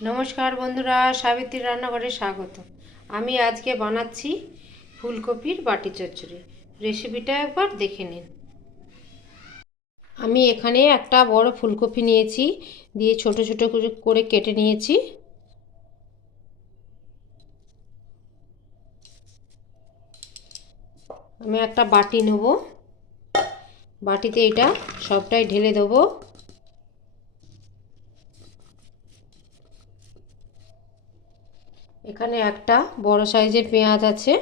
নমস্কার বন্ধুরা, সাবিত্রী রান্নাঘরে স্বাগত। আমি আজকে বানাচ্ছি ফুলকপির বাটি চচ্চড়ি। রেসিপিটা একবার দেখে নিন। আমি এখানে একটা বড় ফুলকপি নিয়েছি, দিয়ে ছোট ছোট করে কেটে নিয়েছি। আমি একটা বাটি নেব, বাটিতে এটা সবটাই ঢেলে দেবো। এখানে একটা বড় সাইজের পেঁয়াজ আছে,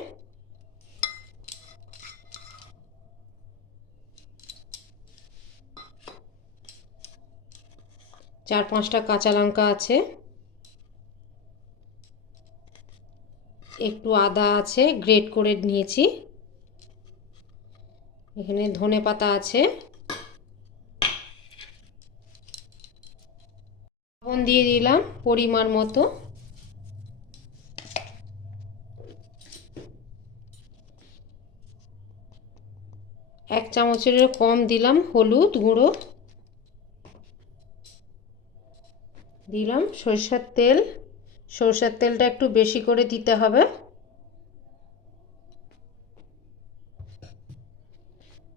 চার পাঁচটা কাঁচা লঙ্কা আছে, একটু আদা আছে গ্রেট করে নিয়েছি, এখানে ধনে পাতা আছে, লবণ দিয়ে দিলাম পরিমাণ মতো, এক চামচেরও কম দিলাম হলুদ গুঁড়ো, দিলাম সরষের তেল। সরষের তেলটা একটু বেশি করে দিতে হবে।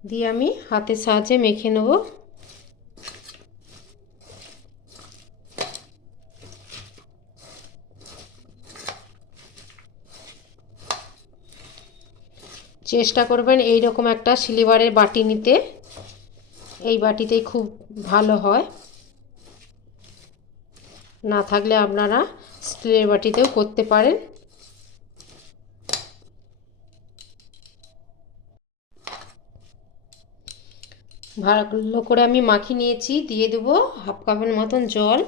দিয়ে আমি হাতের সাহায্যে মেখে নেব। চেষ্টা করবেন এই রকম একটা সিলিভারের বাটি নিতে, এই বাটিতেই খুব ভালো হয়। না থাকলে আপনারা স্টিলের বাটিতেও করতে পারেন। ভালো করে আমি মাখিয়ে নিয়েছি, দিয়ে দেবো হাফ কাপের মতন জল।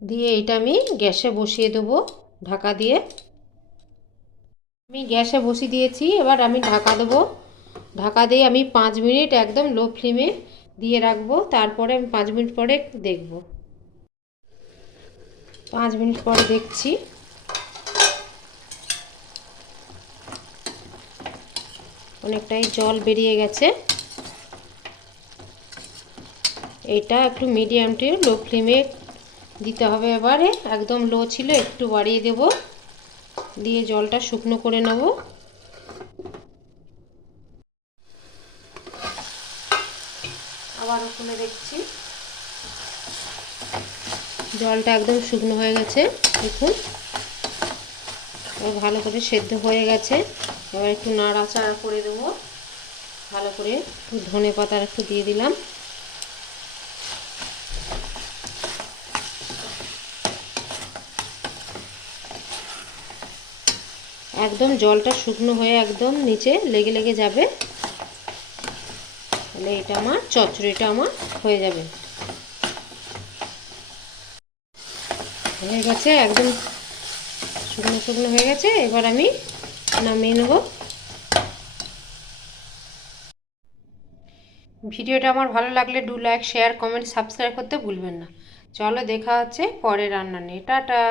দিয়ে এটা আমি গ্যাসে বসিয়ে দেবো ঢাকা দিয়ে। আমি গ্যাসে বসিয়ে দিয়েছি, এবার আমি ঢাকা দেবো। ঢাকা দিয়ে আমি 5 মিনিট একদম লো ফ্লেমে দিয়ে রাখবো। তারপরে আমি 5 মিনিট পরে দেখব। 5 মিনিট পরে দেখছি, অনেকটাই জল বেরিয়ে গেছে। এটা একটু মিডিয়াম টু লো ফ্লেমে দিতে হবে। এবারে একদম লো ছিল, একটু বাড়িয়ে দেব, দিয়ে জলটা শুকনো করে নেব। আবারও খুলে দেখছি, জলটা একদম শুকনো হয়ে গেছে। দেখুন ভালো করে সেদ্ধ হয়ে গেছে। এবার একটু নাড়াচাড়া করে দেবো ভালো করে। একটু ধনে পাতা একটু দিয়ে দিলাম। একদম জলটা শুকনো হয়ে একদম নিচে লেগে লেগে যাবে, তাহলে এটা আমার চচ্চড়িটা আমার হয়ে যাবে। হয়ে গেছে, একদম শুকনো শুকনো হয়ে গেছে। এবার আমি নামিয়ে নেব। ভিডিওটা আমার ভালো লাগলে লাইক শেয়ার কমেন্ট সাবস্ক্রাইব করতে ভুলবেন না। চলো দেখা হচ্ছে পরে রান্না নিয়ে। টাটা।